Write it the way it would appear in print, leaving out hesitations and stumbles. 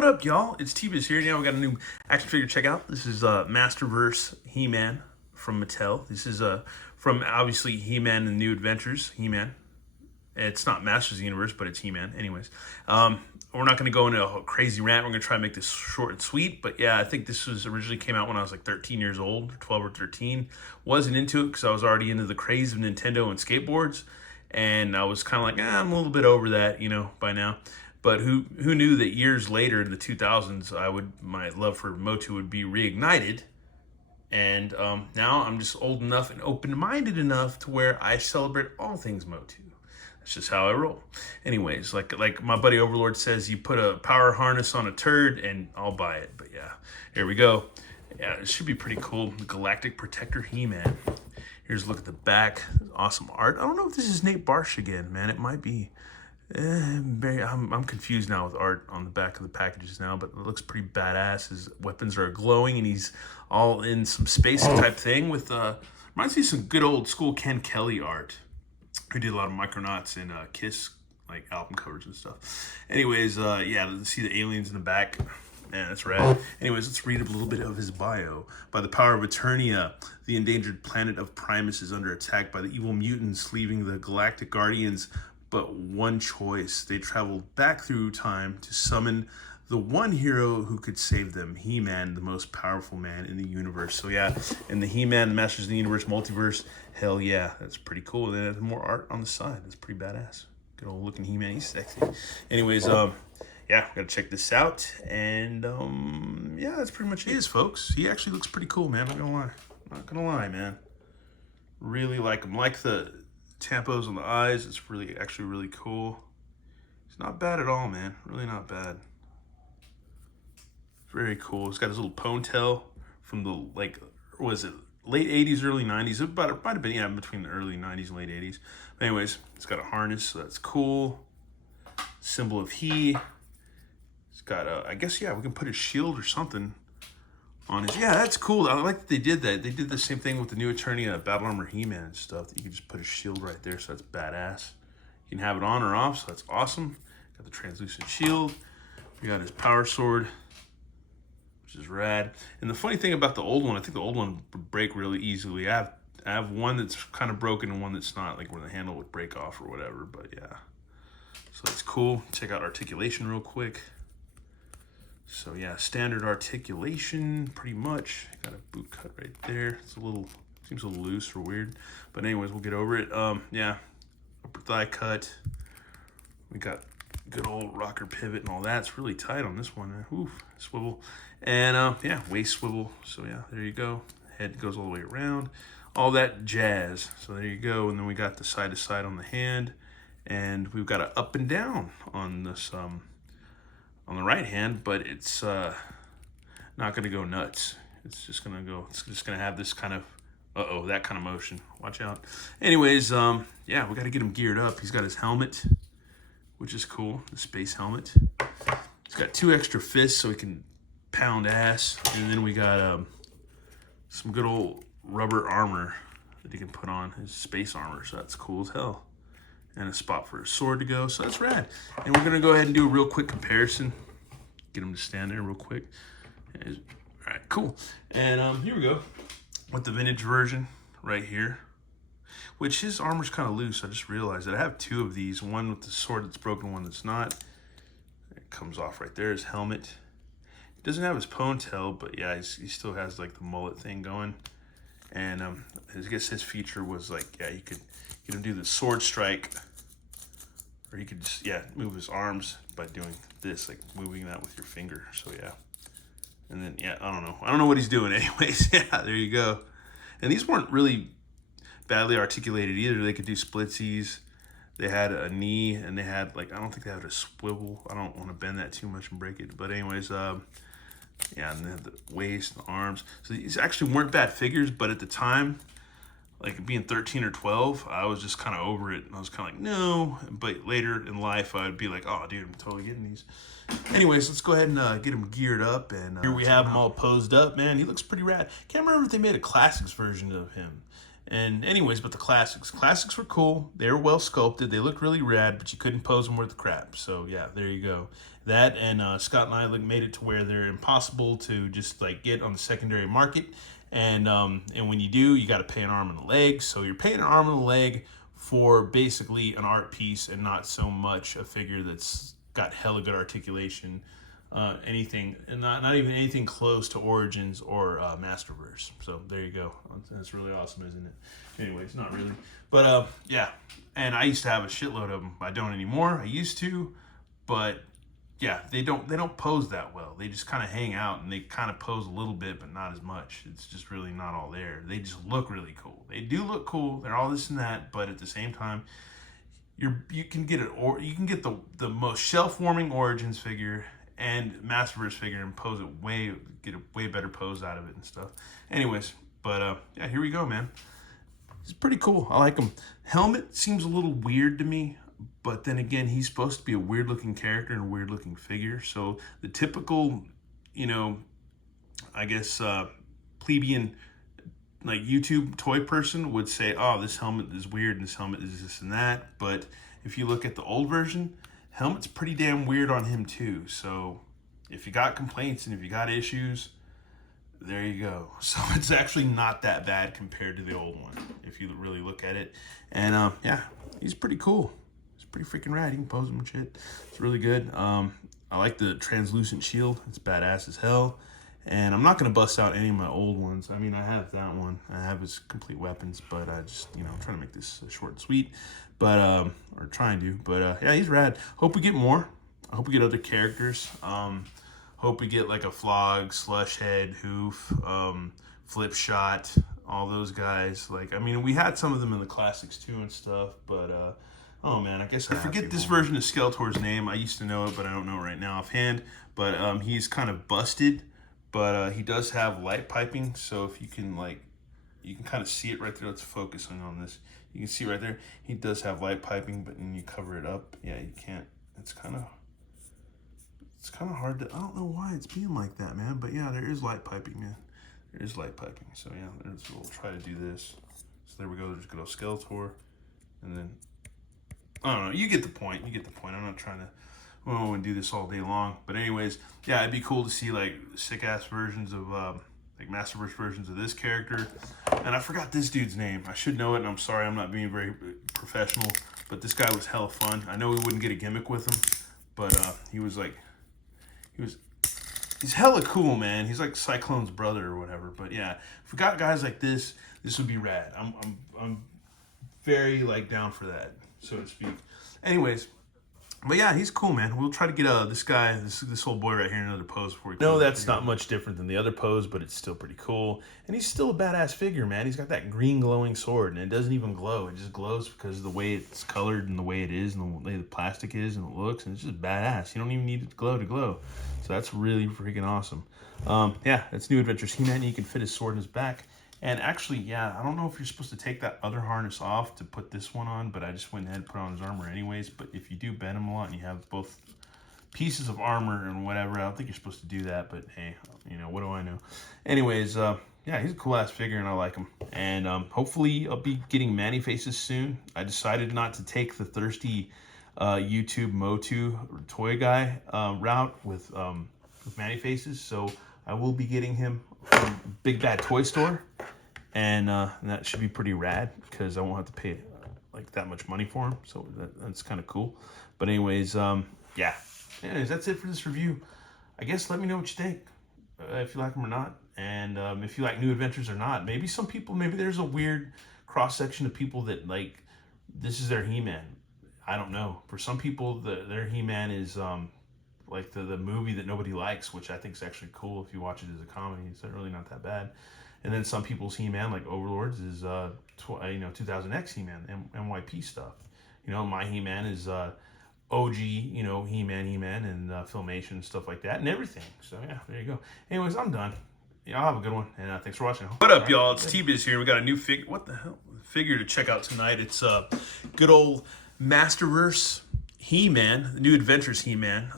What up, y'all? It's T-Biz here. Now we got a new action figure to check out. This is Masterverse He-Man from Mattel. This is from obviously He-Man and New Adventures. He-Man. It's not Masters of the Universe, but it's He-Man. Anyways, we're not going to go into a crazy rant. We're going to try and make this short and sweet. But yeah, I think this was originally came out when I was like 13 years old, 12 or 13. Wasn't into it because I was already into the craze of Nintendo and skateboards. And I was kind of like, I'm a little bit over that, by now. But who knew that years later in the 2000s, my love for Motu would be reignited. And now I'm just old enough and open-minded enough to where I celebrate all things Motu. That's just how I roll. Anyways, like my buddy Overlord says, you put a power harness on a turd and I'll buy it. But yeah, here we go. Yeah, it should be pretty cool. The Galactic Protector He-Man. Here's a look at the back. Awesome art. I don't know if this is Nate Barsh again, man. It might be. I'm confused now with art on the back of the packages now, but it looks pretty badass. His weapons are glowing and he's all in some space type thing with reminds me of some good old school Ken Kelly art, who did a lot of Micronauts and Kiss like album covers and stuff. Anyways, yeah, see the aliens in the back. Man, that's rad. Anyways, let's read a little bit of his bio. By the power of Eternia, the endangered planet of Primus is under attack by the evil mutants, leaving the Galactic Guardians but one choice. They traveled back through time to summon the one hero who could save them, He-Man, the most powerful man in the universe. So yeah, in the He-Man, the Masters of the Universe multiverse, hell yeah, that's pretty cool. And then there's more art on the side. That's pretty badass. Good old looking He-Man, he's sexy. Anyways, yeah, gotta check this out. And yeah, that's pretty much it, folks. He actually looks pretty cool, man. Not gonna lie, man. Really like him. Like the tampos on the eyes. It's actually really cool. It's not bad at all, man. Really not bad. Very cool. He's got his little ponytail from the was it late 80s, early 90s? It might have been, yeah, between the early 90s and late 80s. But anyways, it's got a harness, so that's cool. Symbol of He. It's got a, I guess, yeah, we can put a shield or something on his. Yeah, that's cool. I like that they did that. They did the same thing with the new Eternia Battle Armor He-Man and stuff. You can just put a shield right there, so that's badass. You can have it on or off, so that's awesome. Got the translucent shield. We got his power sword, which is rad. And the funny thing about the old one, I think the old one would break really easily. I have one that's kind of broken and one that's not, like where the handle would break off or whatever. But yeah, so that's cool. Check out Articulation real quick. So yeah, standard articulation, pretty much. Got a boot cut right there. It's seems a little loose or weird. But anyways, we'll get over it. Yeah, upper thigh cut. We got good old rocker pivot and all that. It's really tight on this one. Oof, swivel. And yeah, waist swivel. So yeah, there you go. Head goes all the way around. All that jazz. So there you go. And then we got the side to side on the hand. And we've got an up and down on this on the right hand, but it's not going to go nuts. It's just going to have this kind of, that kind of motion. Watch out. Anyways, yeah, we got to get him geared up. He's got his helmet, which is cool, the space helmet. He's got 2 extra fists so he can pound ass. And then we got some good old rubber armor that he can put on, his space armor, so that's cool as hell. And a spot for his sword to go, so that's rad. And we're gonna go ahead and do a real quick comparison. Get him to stand there real quick. All right, cool. And here we go with the vintage version right here, which his armor's kind of loose. I just realized that I have 2 of these, one with the sword that's broken, one that's not. It comes off right there, his helmet. He doesn't have his ponytail, but yeah, he still has like the mullet thing going. And I guess his feature was like, yeah, you could get him do the sword strike, or you could just, yeah, move his arms by doing this, like moving that with your finger. So yeah, and then yeah, I don't know what he's doing. Anyways, yeah, there you go. And these weren't really badly articulated either. They could do splitsies. They had a knee, and they had like, I don't think they had a swivel. I don't want to bend that too much and break it. But anyways, yeah, and then the waist, the arms. So these actually weren't bad figures, but at the time, like being 13 or 12, I was just kind of over it. And I was kind of like, no. But later in life, I'd be like, oh, dude, I'm totally getting these. Anyways, let's go ahead and get him geared up. And here we have him all posed up, man. He looks pretty rad. Can't remember if they made a classics version of him. And anyways, but the classics were cool. They were well sculpted. They looked really rad, but you couldn't pose them worth the crap. So yeah, there you go. That and Scott and I made it to where they're impossible to just like get on the secondary market. And when you do, you got to pay an arm and a leg. So you're paying an arm and a leg for basically an art piece and not so much a figure that's got hella good articulation, anything, and not even anything close to Origins or Masterverse. So there you go. That's really awesome, isn't it? Anyways, not really, but yeah. And I used to have a shitload of them. I don't anymore. I used to, but yeah, they don't pose that well. They just kind of hang out and they kind of pose a little bit, but not as much. It's just really not all there. They just look really cool. They do look cool. They're all this and that, but at the same time, you can get it, or you can get the most shelf-warming Origins figure and Masterverse figure and pose it get a way better pose out of it and stuff. Anyways, but yeah, here we go, man. It's pretty cool. I like him. Helmet seems a little weird to me, but then again, he's supposed to be a weird-looking character and a weird-looking figure. So the typical, you know, I guess plebeian, like YouTube toy person would say, oh, this helmet is weird and this helmet is this and that. But if you look at the old version, helmet's pretty damn weird on him too. So if you got complaints and if you got issues, there you go. So it's actually not that bad compared to the old one, if you really look at it. And yeah, he's pretty cool. He's pretty freaking rad. You can pose him and shit. It's really good. I like the translucent shield. It's badass as hell. And I'm not going to bust out any of my old ones. I mean, I have that one. I have his complete weapons, but I just, you know, I'm trying to make this short and sweet. But, or trying to. But, yeah, he's rad. Hope we get more. I hope we get other characters. Hope we get, like, a Flog, Slushhead, Hoof, Flip Shot, all those guys. Like, I mean, we had some of them in the classics, too, and stuff. But, oh, man, I guess I forget this version of Skeletor's name. I used to know it, but I don't know it right now offhand. But he's kind of busted. But he does have light piping, so if you can, like, you can kind of see it right there. Let's focus on this. You can see right there, he does have light piping, but when you cover it up, yeah, you can't. It's kind of hard to, I don't know why it's being like that, man. But yeah, there is light piping, man. There is light piping. So yeah, we'll try to do this. So there we go. There's good old Skeletor. And then, I don't know. You get the point. You get the point. I'm not trying to and do this all day long. But anyways, yeah, it'd be cool to see like sick ass versions of like Masterverse versions of this character. And I forgot this dude's name. I should know it, and I'm sorry I'm not being very professional, but this guy was hella fun. I know we wouldn't get a gimmick with him, but he's hella cool, man. He's like Cyclone's brother or whatever. But yeah, if we got guys like this would be rad. I'm very like down for that, so to speak. Anyways, but yeah, he's cool, man. We'll try to get this guy, this old boy right here, another pose before we. No, that's not much different than the other pose, but it's still pretty cool. And he's still a badass figure, man. He's got that green glowing sword, and it doesn't even glow. It just glows because of the way it's colored and the way it is and the way the plastic is and it looks, and it's just badass. You don't even need it to glow. So that's really freaking awesome. Yeah, that's New Adventures He-Man. You can fit his sword in his back. And actually, yeah, I don't know if you're supposed to take that other harness off to put this one on, but I just went ahead and put on his armor anyways. But if you do bend him a lot and you have both pieces of armor and whatever, I don't think you're supposed to do that, but hey, you know, what do I know? Anyways, yeah, he's a cool-ass figure, and I like him. And hopefully I'll be getting Manny Faces soon. I decided not to take the thirsty YouTube Motu toy guy route with Manny Faces, so I will be getting him from Big Bad Toy Store. And that should be pretty rad because I won't have to pay like that much money for him. So that's kind of cool. But anyways, yeah. Anyways, that's it for this review. I guess let me know what you think. If you like them or not. And if you like New Adventures or not. Maybe some people, maybe there's a weird cross-section of people that like, this is their He-Man. I don't know. For some people, their He-Man is like the movie that nobody likes, which I think is actually cool if you watch it as a comedy. It's really not that bad. And then some people's He-Man, like Overlords, is 2000X He-Man, NYP stuff. You know, my He-Man is OG, you know, He-Man, and Filmation and stuff like that, and everything. So yeah, there you go. Anyways, I'm done. Y'all have a good one, and thanks for watching. What up, y'all? It's T-Biz here. We got a new figure. What the hell? Figure to check out tonight. It's good old Masterverse He-Man, the New Adventures He-Man.